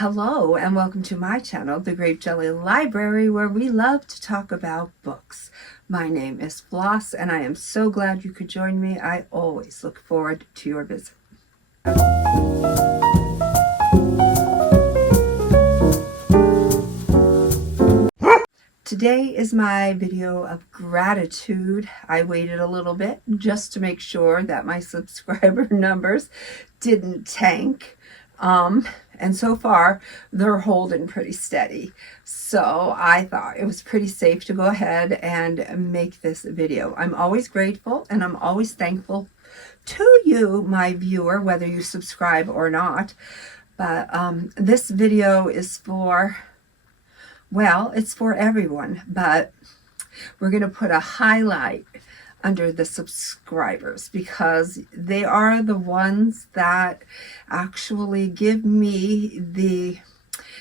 Hello and welcome to my channel, The Grape Jelly Library, where we love to talk about books. My name is Floss and I am so glad you could join me. I always look forward to your visit. Today is my video of gratitude. I waited a little bit just to make sure that my subscriber numbers didn't tank. And so far they're holding pretty steady. So I thought it was pretty safe to go ahead and make this video. I'm always grateful and I'm always thankful to you, my viewer, whether you subscribe or not. But this video is for, well, it's for everyone, but we're going to put a highlight under the subscribers because they are the ones that actually give me the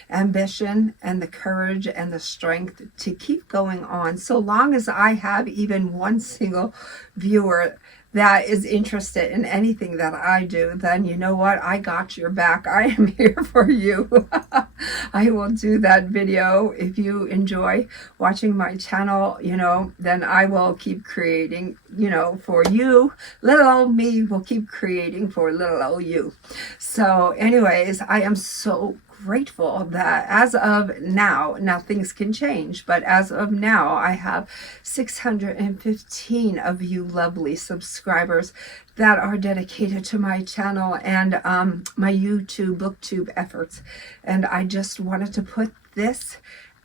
ambition and the courage and the strength to keep going on. So long as I have even one single viewer that is interested in anything that I do, then you know what? I got your back. I am here for you. I will do that video. If you enjoy watching my channel, then I will keep creating, for you. Little old me will keep creating for little old you. So anyways, I am so grateful that as of now things can change, but as of now I have 615 of you lovely subscribers that are dedicated to my channel and my YouTube booktube efforts. And I just wanted to put this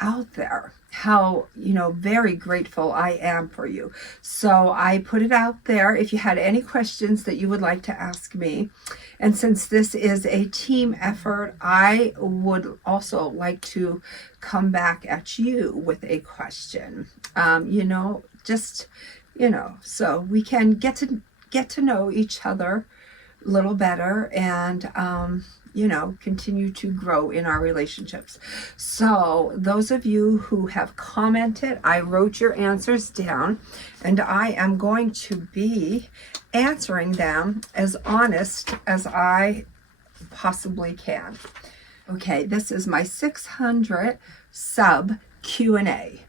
out there, how very grateful I am for you. So I put it out there if you had any questions that you would like to ask me. And since this is a team effort, I would also like to come back at you with a question. So we can get to know each other a little better and continue to grow in our relationships. So those of you who have commented, I wrote your answers down and I am going to be answering them as honest as I possibly can. Okay, this is my 600 sub Q&A.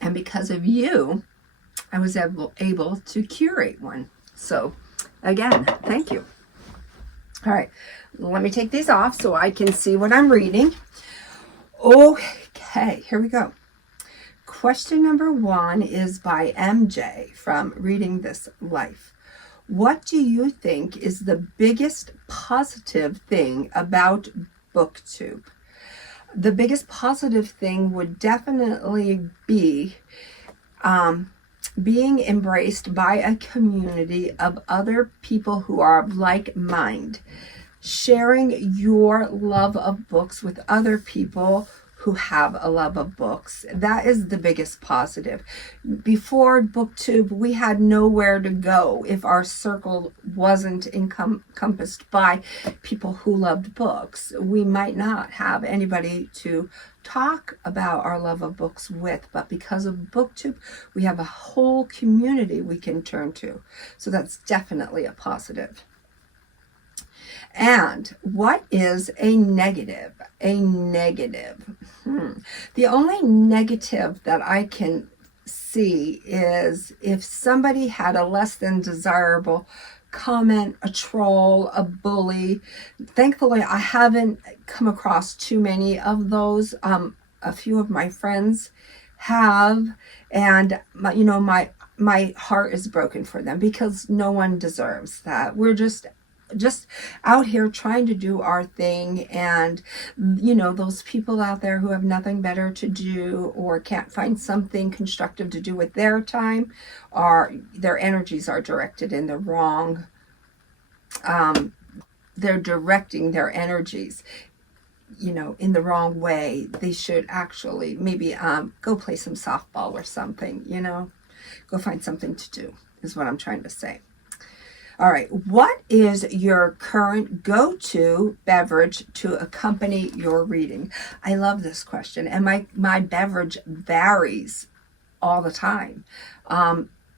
And because of you, I was able to curate one. So again, thank you. All right, let me take these off so I can see what I'm reading. Okay, here we go. Question number 1 is by MJ from Reading This Life. What do you think is the biggest positive thing about booktube? The biggest positive thing would definitely be being embraced by a community of other people who are of like mind, sharing your love of books with other people who have a love of books. That is the biggest positive. Before booktube, we had nowhere to go if our circle wasn't encompassed by people who loved books. We might not have anybody to talk about our love of books with, but because of booktube, we have a whole community we can turn to. So that's definitely a positive. And what is a negative? A negative. The only negative that I can see is if somebody had a less than desirable comment, a troll, a bully. Thankfully, I haven't come across too many of those. A few of my friends have, and my heart is broken for them because no one deserves that. We're just out here trying to do our thing, and those people out there who have nothing better to do or can't find something constructive to do with their time, their energies are directed in the wrong, they're directing their energies in the wrong way. They should actually maybe go play some softball or something, go find something to do is what I'm trying to say. All right, what is your current go-to beverage to accompany your reading? I love this question, and my beverage varies all the time.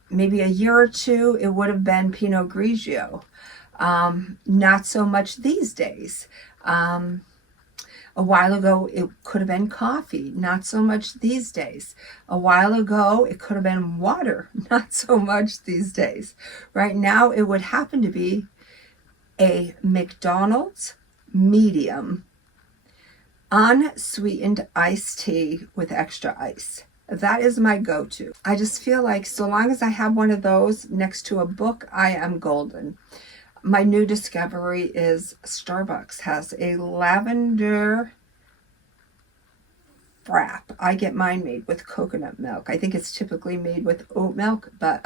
Maybe a year or two, it would have been Pinot Grigio. Not so much these days. A while ago, it could have been coffee, not so much these days. A while ago, it could have been water, not so much these days. Right now, it would happen to be a McDonald's medium unsweetened iced tea with extra ice. That is my go-to. I just feel like so long as I have one of those next to a book, I am golden. My new discovery is Starbucks has a lavender frap. I get mine made with coconut milk. I think it's typically made with oat milk, but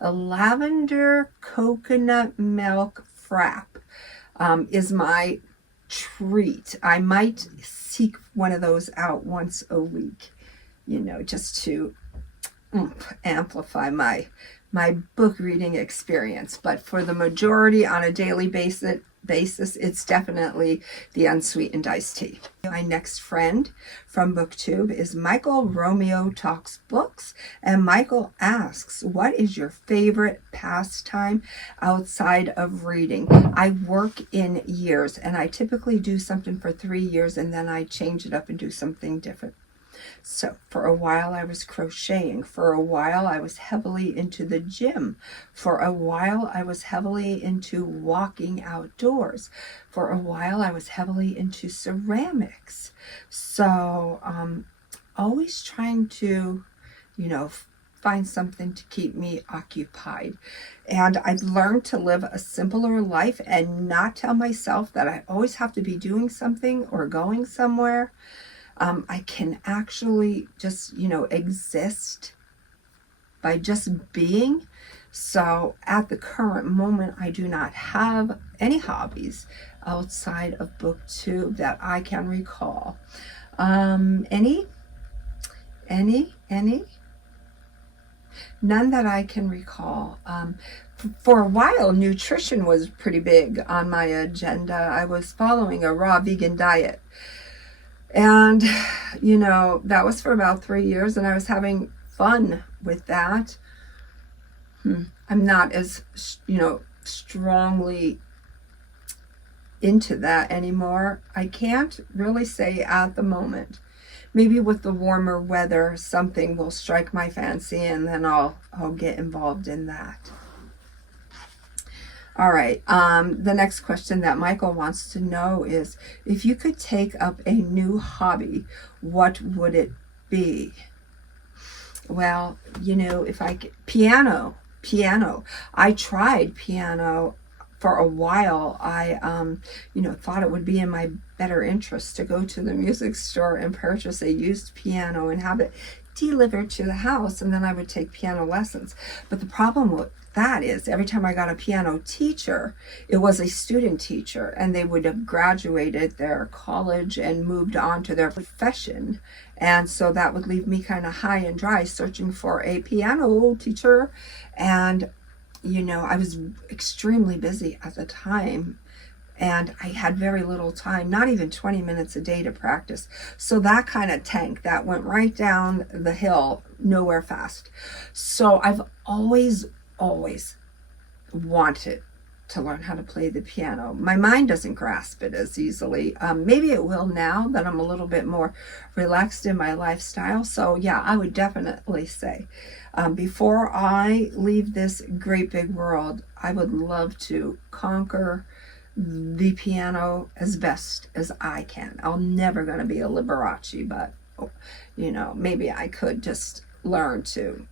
a lavender coconut milk frap is my treat. I might seek one of those out once a week, you know, just to amplify my book reading experience. But for the majority on a daily basis, it's definitely the unsweetened iced tea. My next friend from BookTube is Michael Romeo Talks Books, and Michael asks, what is your favorite pastime outside of reading? I work in years, and I typically do something for 3 years, and then I change it up and do something different. So for a while I was crocheting. For a while I was heavily into the gym. For a while I was heavily into walking outdoors. For a while I was heavily into ceramics. So always trying to, you know, find something to keep me occupied. And I've learned to live a simpler life and not tell myself that I always have to be doing something or going somewhere. I can actually just, you know, exist by just being. So at the current moment, I do not have any hobbies outside of BookTube that I can recall. Any? None that I can recall. For a while, nutrition was pretty big on my agenda. I was following a raw vegan diet. And, you know, that was for about 3 years, and I was having fun with that. I'm not as, you know, strongly into that anymore. I can't really say at the moment. Maybe with the warmer weather, something will strike my fancy, and then I'll get involved in that. All right, the next question that Michael wants to know is, if you could take up a new hobby, what would it be? Well, you know, if I could, piano. I tried piano for a while. I, you know, thought it would be in my better interest to go to the music store and purchase a used piano and have it delivered to the house, and then I would take piano lessons. But the problem with that is every time I got a piano teacher, it was a student teacher, and they would have graduated their college and moved on to their profession. And so that would leave me kind of high and dry searching for a piano teacher. And, you know, I was extremely busy at the time, and I had very little time, not even 20 minutes a day to practice. So that kind of tanked. That went right down the hill, nowhere fast. So I've always wanted to learn how to play the piano. My mind doesn't grasp it as easily. Maybe it will now that I'm a little bit more relaxed in my lifestyle. So yeah, I would definitely say before I leave this great big world, I would love to conquer the piano as best as I can. I'm never going to be a Liberace, but you know, maybe I could just learn to,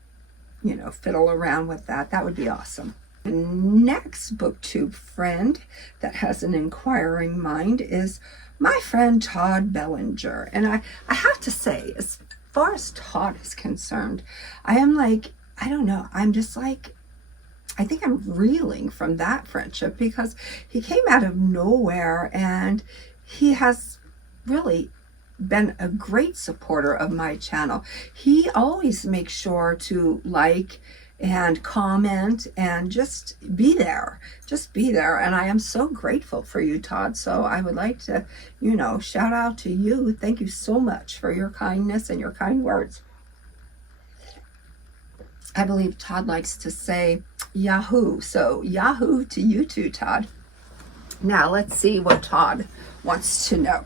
you know, fiddle around with that. That would be awesome. The next BookTube friend that has an inquiring mind is my friend Todd Bellinger. And I have to say, as far as Todd is concerned, I am like, I don't know, I'm just like, I think I'm reeling from that friendship, because he came out of nowhere and he has really been a great supporter of my channel. He always makes sure to like and comment and just be there. And I am so grateful for you, Todd. So I would like to, you know, shout out to you. Thank you so much for your kindness and your kind words. I believe Todd likes to say Yahoo. So Yahoo to you too, Todd. Now let's see what Todd wants to know.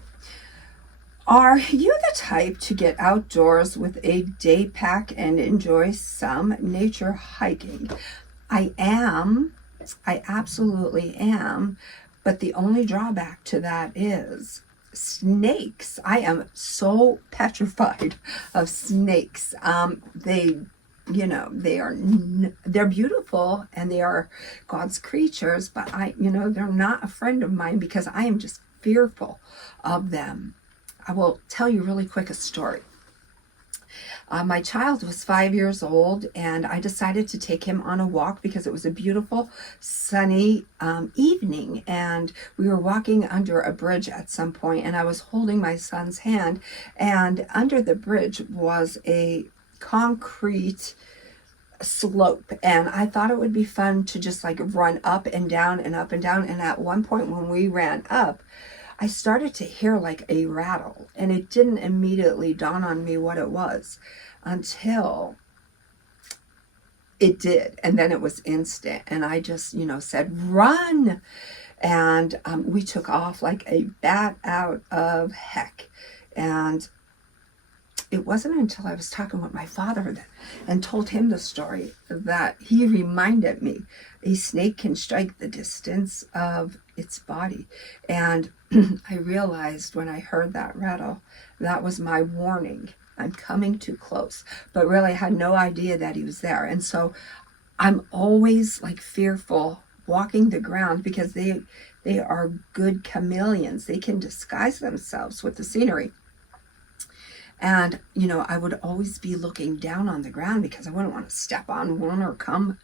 Are you the type to get outdoors with a day pack and enjoy some nature hiking? I am. I absolutely am. But the only drawback to that is snakes. I am so petrified of snakes. They're beautiful and they are God's creatures, but they're not a friend of mine because I am just fearful of them. I will tell you really quick a story. My child was 5 years old and I decided to take him on a walk because it was a beautiful sunny evening, and we were walking under a bridge at some point, and I was holding my son's hand, and under the bridge was a concrete slope, and I thought it would be fun to just like run up and down and up and down. And at one point when we ran up, I started to hear like a rattle, and it didn't immediately dawn on me what it was until it did. And then it was instant. And I just, said, run. And we took off like a bat out of heck. And it wasn't until I was talking with my father and told him the story that he reminded me a snake can strike the distance of its body. And I realized when I heard that rattle, that was my warning. I'm coming too close. But really, I had no idea that he was there. And so I'm always like fearful walking the ground because they are good chameleons. They can disguise themselves with the scenery. And, I would always be looking down on the ground because I wouldn't want to step on one or come,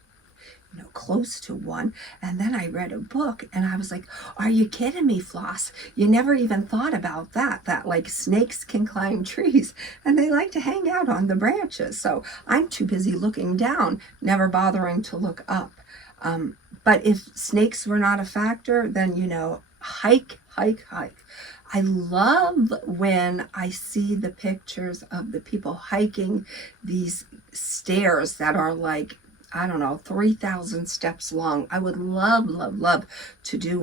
close to one. And then I read a book and I was like, are you kidding me, Floss? You never even thought about that like snakes can climb trees and they like to hang out on the branches. So I'm too busy looking down, never bothering to look up. But if snakes were not a factor, then, hike. I love when I see the pictures of the people hiking these stairs that are like, 3,000 steps long. I would love to do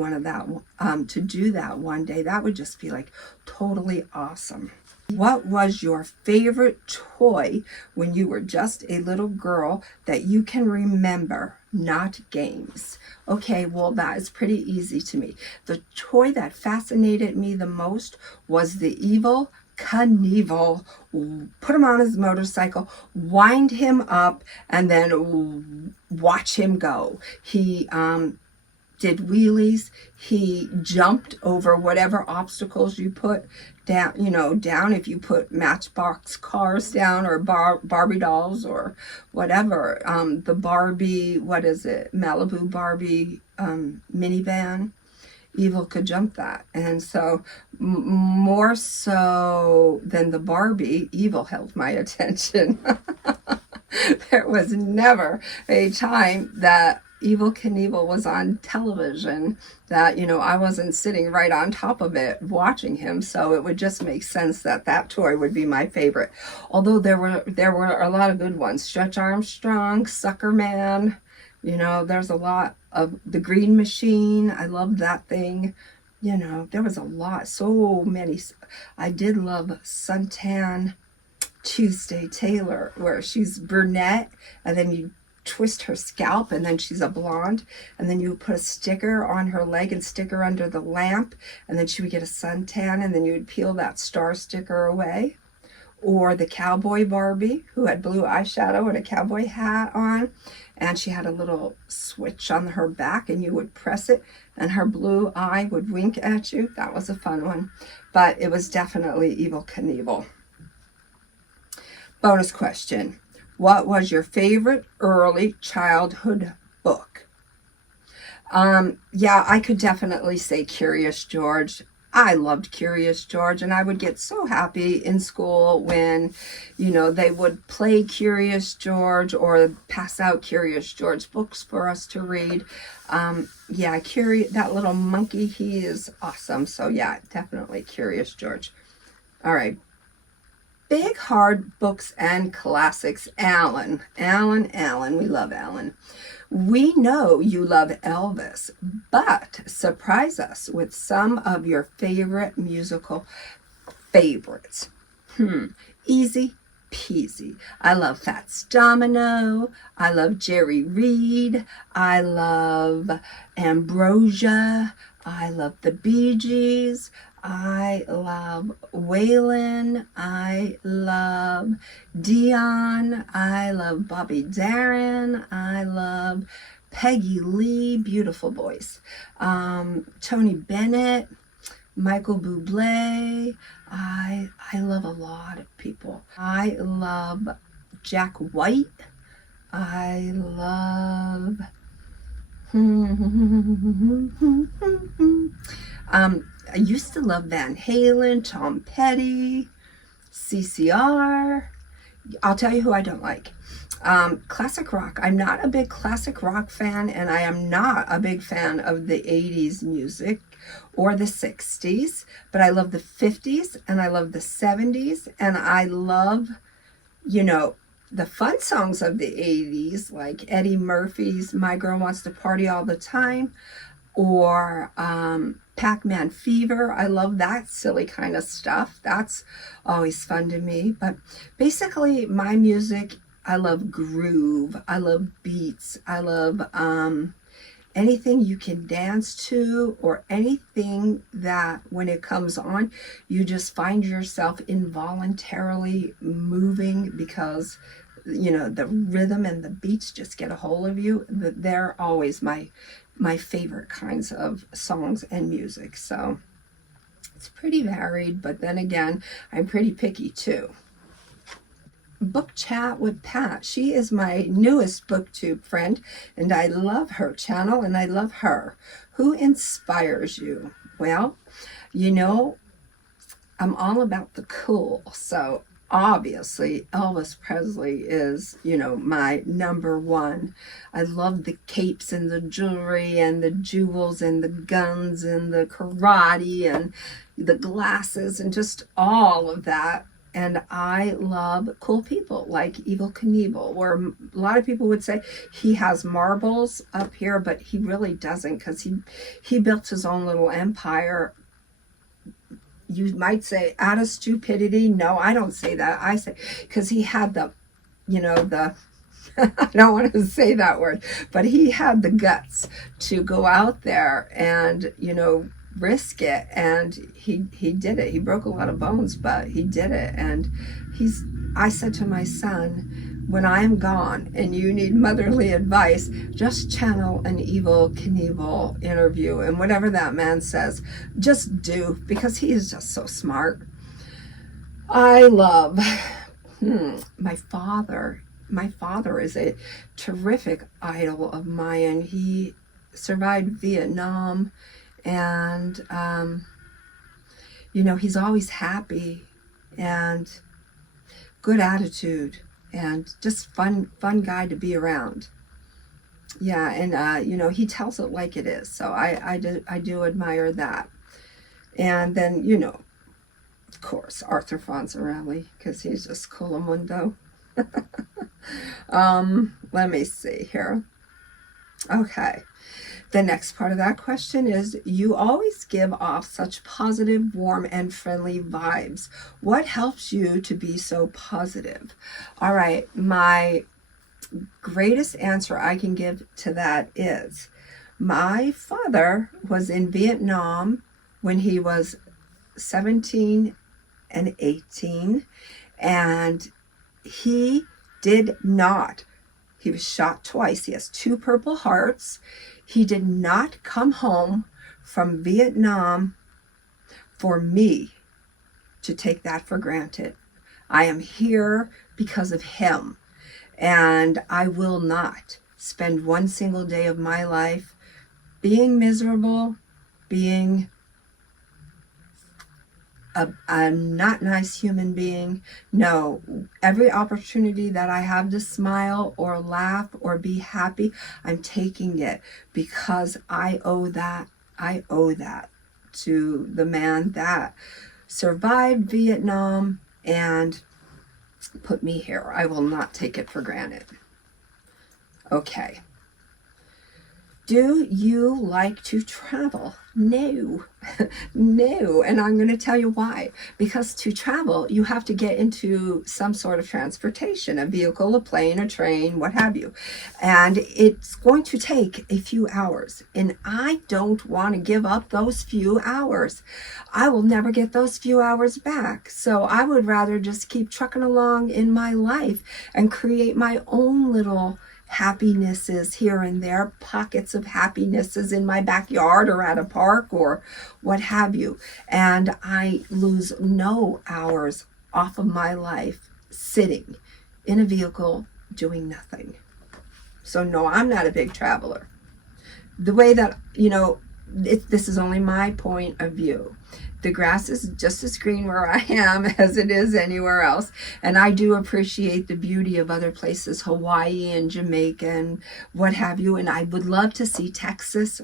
that one day. That would just be like totally awesome. What was your favorite toy when you were just a little girl that you can remember? Not games. Okay, well, that is pretty easy to me. The toy that fascinated me the most was the Evel Knievel. Put him on his motorcycle, wind him up, and then watch him go. He did wheelies. He jumped over whatever obstacles you put down, if you put Matchbox cars down or Barbie dolls or whatever. The Barbie, Malibu Barbie minivan, Evel could jump that. And so more so than the Barbie, Evel held my attention. There was never a time that Evel Knievel was on television that, I wasn't sitting right on top of it watching him. So it would just make sense that toy would be my favorite. Although there were a lot of good ones. Stretch Armstrong, Sucker Man, there's a lot of the Green Machine. I loved that thing. There was a lot, so many. I did love Suntan Tuesday Taylor, where she's brunette and then you twist her scalp and then she's a blonde, and then you would put a sticker on her leg and stick her under the lamp, and then she would get a suntan, and then you would peel that star sticker away. Or the Cowboy Barbie, who had blue eyeshadow and a cowboy hat on, and she had a little switch on her back and you would press it and her blue eye would wink at you. That was a fun one, but it was definitely Evel Knievel. Bonus question. What was your favorite early childhood book? I could definitely say Curious George. I loved Curious George, and I would get so happy in school when, they would play Curious George or pass out Curious George books for us to read. That little monkey, he is awesome. So yeah, definitely Curious George. All right. Big Hard Books and Classics. Alan. We love Alan. We know you love Elvis, but surprise us with some of your favorite musical favorites. Easy peasy. I love Fats Domino. I love Jerry Reed. I love Ambrosia. I love the Bee Gees. I love Waylon. I love Dion. I love Bobby Darin. I love Peggy Lee, beautiful voice. Tony Bennett, Michael Bublé. I love a lot of people. I love Jack White. I love I used to love Van Halen, Tom Petty, CCR. I'll tell you who I don't like. Classic rock. I'm not a big classic rock fan, and I am not a big fan of the 80s music or the 60s, but I love the 50s and I love the 70s, and I love, the fun songs of the 80s, like Eddie Murphy's My Girl Wants to Party All the Time, or Pac-Man Fever. I love that silly kind of stuff. That's always fun to me. But basically, my music, I love groove. I love beats. I love anything you can dance to, or anything that when it comes on, you just find yourself involuntarily moving because, the rhythm and the beats just get a hold of you. They're always my favorite kinds of songs and music. So it's pretty varied, but then again, I'm pretty picky too. Book Chat with Pat. She is my newest booktube friend, and I love her channel and I love her. Who inspires you? Well, I'm all about the cool. So obviously Elvis Presley is, my number one. I love the capes and the jewelry and the jewels and the guns and the karate and the glasses and just all of that. And I love cool people like Evel Knievel, where a lot of people would say he has marbles up here, but he really doesn't, because he built his own little empire. You might say out of stupidity. No, I don't say that. I say because he had the I don't want to say that word, but he had the guts to go out there and, risk it. And he did it. He broke a lot of bones, but he did it. And I said to my son, when I am gone and you need motherly advice, just channel an Evel Knievel interview, and whatever that man says, just do, because he is just so smart. I love my father. My father is a terrific idol of mine. He survived Vietnam, and he's always happy and good attitude and just fun guy to be around. Yeah, and he tells it like it is. So I do admire that. And then of course, Arthur Fonzarelli, because he's just cool mundo. Let me see here. Okay. The next part of that question is, you always give off such positive, warm, and friendly vibes. What helps you to be so positive? All right. My greatest answer I can give to that is, my father was in Vietnam when he was 17 and 18, and he was shot twice. He has 2 Purple Hearts. He did not come home from Vietnam for me to take that for granted. I am here because of him, and I will not spend one single day of my life being miserable, being a not nice human being. No, every opportunity that I have to smile or laugh or be happy, I'm taking it, because I owe that to the man that survived Vietnam and put me here. I will not take it for granted. Okay. Do you like to travel? No, no. And I'm going to tell you why. Because to travel, you have to get into some sort of transportation, a vehicle, a plane, a train, what have you. And it's going to take a few hours. And I don't want to give up those few hours. I will never get those few hours back. So I would rather just keep trucking along in my life and create my own little happinesses here and there, pockets of happinesses in my backyard or at a park or what have you. And I lose no hours off of my life sitting in a vehicle doing nothing. So no, I'm not a big traveler. The way that, this is only my point of view. The grass is just as green where I am as it is anywhere else. And I do appreciate the beauty of other places, Hawaii and Jamaica and what have you. And I would love to see Texas,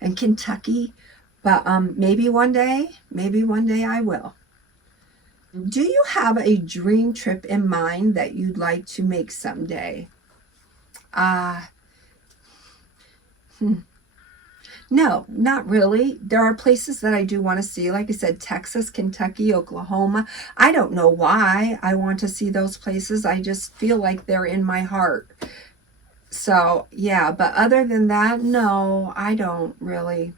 and Kentucky. But maybe one day I will. Do you have a dream trip in mind that you'd like to make someday? No, not really. There are places that I do want to see. Like I said, Texas, Kentucky, Oklahoma. I don't know why I want to see those places. I just feel like they're in my heart. So, yeah, but other than that, no, I don't really.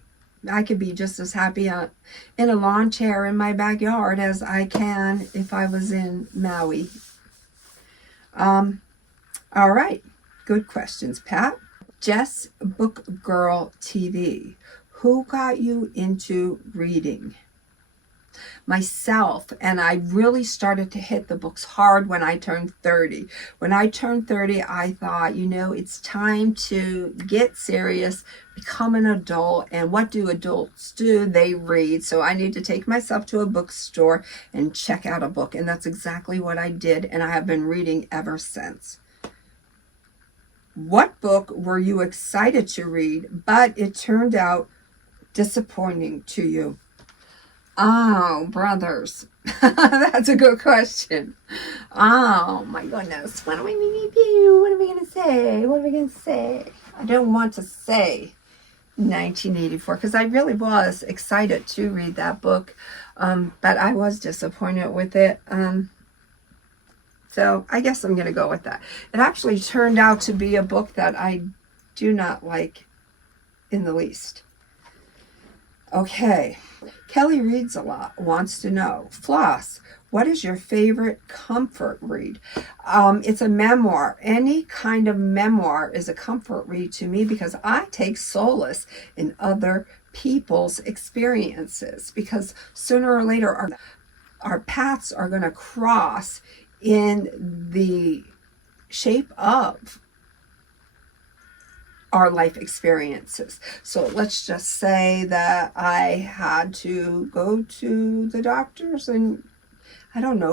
I could be just as happy in a lawn chair in my backyard as I can if I was in Maui. All right. Good questions, Pat. Jess Book Girl TV. Who got you into reading? Myself, and I really started to hit the books hard when I turned 30. When I turned 30, I thought, it's time to get serious, become an adult, and what do adults do? They read. So I need to take myself to a bookstore and check out a book, and that's exactly what I did, and I have been reading ever since. What book were you excited to read, but it turned out disappointing to you? Oh, brothers. That's a good question. Oh, my goodness. What am I going to do? What am I going to say? I don't want to say 1984 because I really was excited to read that book, but I was disappointed with it. So I guess I'm going to go with that. It actually turned out to be a book that I do not like in the least. Okay. Kelly reads a lot, wants to know. Floss, what is your favorite comfort read? It's a memoir. Any kind of memoir is a comfort read to me because I take solace in other people's experiences, because sooner or later our paths are going to cross in the shape of our life experiences. So let's just say that I had to go to the doctors and,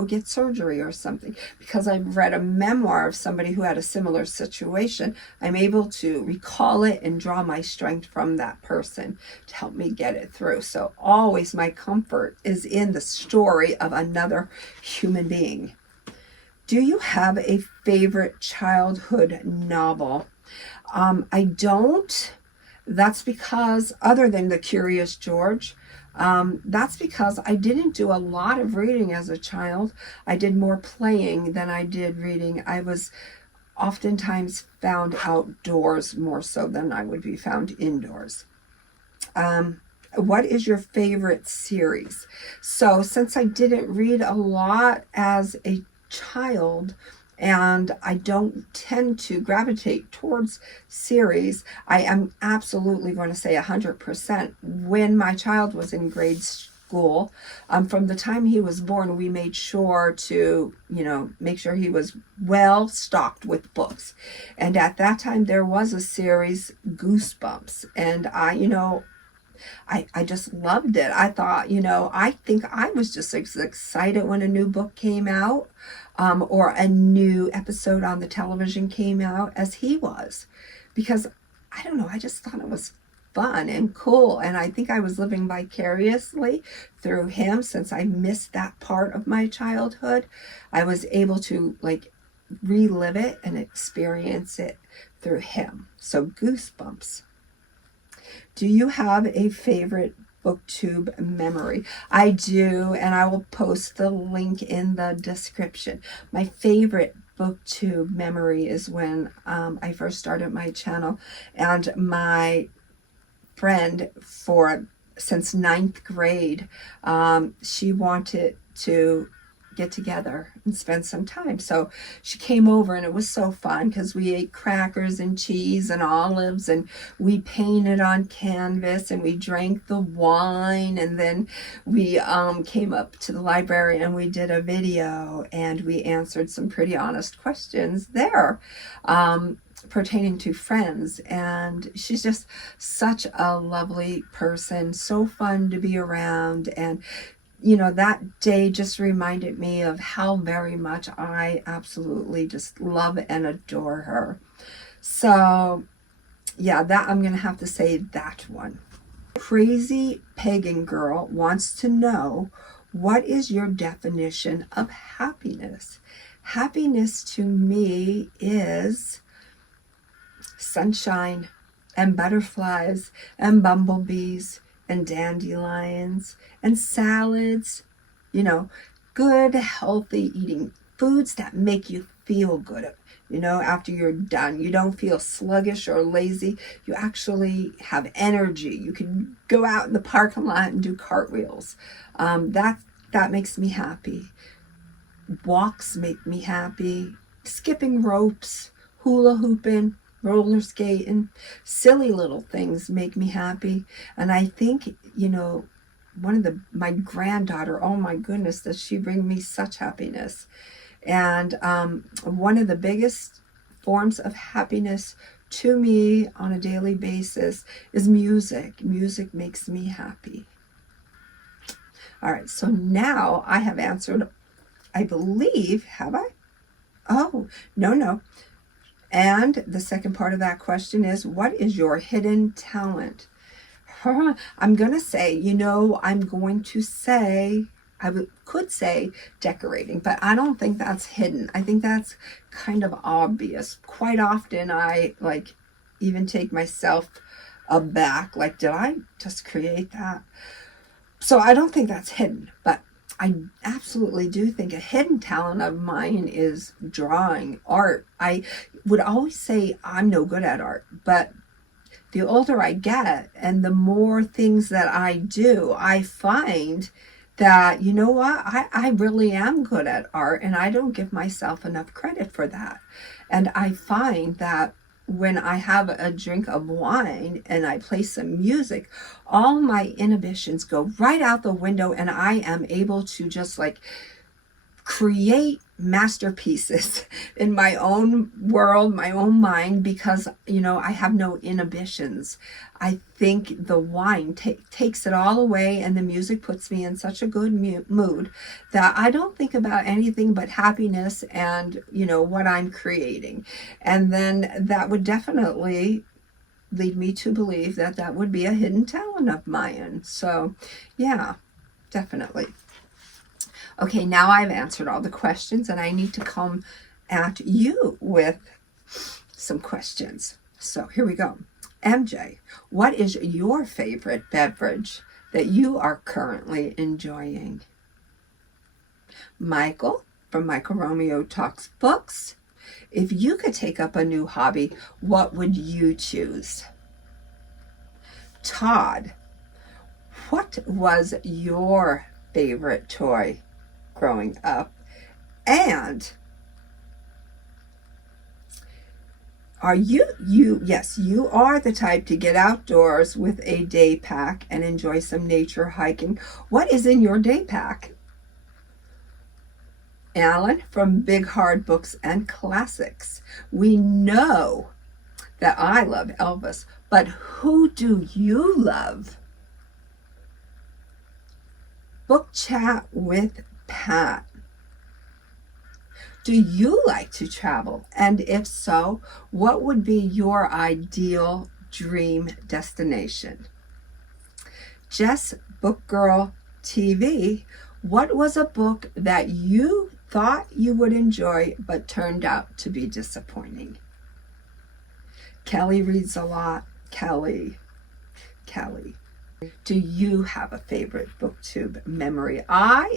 get surgery or something. Because I've read a memoir of somebody who had a similar situation, I'm able to recall it and draw my strength from that person to help me get it through. So always my comfort is in the story of another human being. Do you have a favorite childhood novel? I don't. That's because, other than The Curious George, that's because I didn't do a lot of reading as a child. I did more playing than I did reading. I was oftentimes found outdoors more so than I would be found indoors. What is your favorite series? So since I didn't read a lot as a child, and I don't tend to gravitate towards series, I am absolutely going to say 100%. When my child was in grade school, from the time he was born, we made sure to, make sure he was well stocked with books. And at that time, there was a series, Goosebumps, and I just loved it. I thought, I think I was just as excited when a new book came out, or a new episode on the television came out as he was, because I just thought it was fun and cool. And I think I was living vicariously through him, since I missed that part of my childhood. I was able to like relive it and experience it through him. So goosebumps. Do you have a favorite booktube memory? I do, and I will post the link in the description. My favorite booktube memory is when I first started my channel, and my friend since 9th grade, she wanted to get together and spend some time. So she came over, and it was so fun because we ate crackers and cheese and olives, and we painted on canvas, and we drank the wine, and then we came up to the library and we did a video, and we answered some pretty honest questions there pertaining to friends. And she's just such a lovely person, so fun to be around. And you know, that day just reminded me of how very much I absolutely just love and adore her. So yeah, that I'm gonna have to say that one. Crazy Pagan Girl wants to know, what is your definition of happiness? Happiness to me is sunshine and butterflies and bumblebees and dandelions and salads, you know, good, healthy eating, foods that make you feel good, you know, after you're done. You don't feel sluggish or lazy. You actually have energy. You can go out in the parking lot and do cartwheels. That makes me happy. Walks make me happy. Skipping ropes, hula hooping, roller skating, silly little things make me happy. And I think, you know, my granddaughter, oh my goodness, does she bring me such happiness. And one of the biggest forms of happiness to me on a daily basis is music. Music makes me happy. All right, so now I have answered, I believe, have I? Oh, no. And the second part of that question is, what is your hidden talent? I'm going to say, could say decorating, but I don't think that's hidden. I think that's kind of obvious. Quite often I even take myself aback, like, did I just create that? So I don't think that's hidden, but I absolutely do think a hidden talent of mine is drawing, art. I would always say I'm no good at art, but the older I get and the more things that I do, I find that, you know what, I really am good at art, and I don't give myself enough credit for that. And I find that when I have a drink of wine and I play some music, all my inhibitions go right out the window, and I am able to just create masterpieces in my own world, my own mind, because, I have no inhibitions. I think the wine takes it all away, and the music puts me in such a good mood that I don't think about anything but happiness and, what I'm creating. And then that would definitely lead me to believe that that would be a hidden talent of mine. So yeah, definitely. Okay, now I've answered all the questions, and I need to come at you with some questions. So here we go. MJ, what is your favorite beverage that you are currently enjoying? Michael from Michael Romeo Talks Books, if you could take up a new hobby, what would you choose? Todd, what was your favorite toy growing up? And are you are the type to get outdoors with a day pack and enjoy some nature hiking. What is in your day pack? Alan from Big Hard Books and Classics, we know that I love Elvis, but who do you love? Book Chat with Pat, do you like to travel? And if so, what would be your ideal dream destination. Jess Book Girl TV, what was a book that you thought you would enjoy but turned out to be disappointing? Kelly reads a lot. Kelly. Do you have a favorite booktube memory? I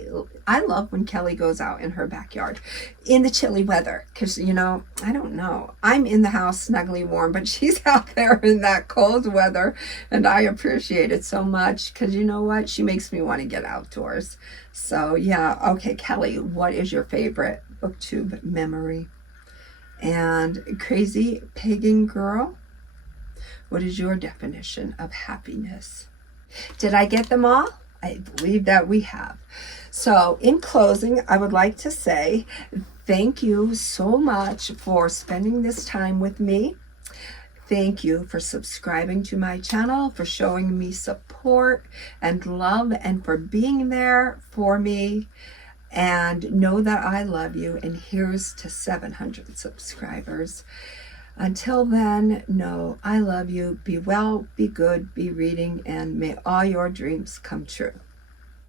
love when Kelly goes out in her backyard in the chilly weather, because, you know, I don't know. I'm in the house snugly warm, but she's out there in that cold weather, and I appreciate it so much because, you know what? She makes me want to get outdoors. So, yeah. Okay, Kelly, what is your favorite booktube memory? And Crazy Pagan Girl, what is your definition of happiness? Did I get them all? I believe that we have. So in closing, I would like to say thank you so much for spending this time with me. Thank you for subscribing to my channel, for showing me support and love, and for being there for me. And know that I love you, and here's to 700 subscribers. Until then, know I love you. Be well, be good, be reading, and may all your dreams come true.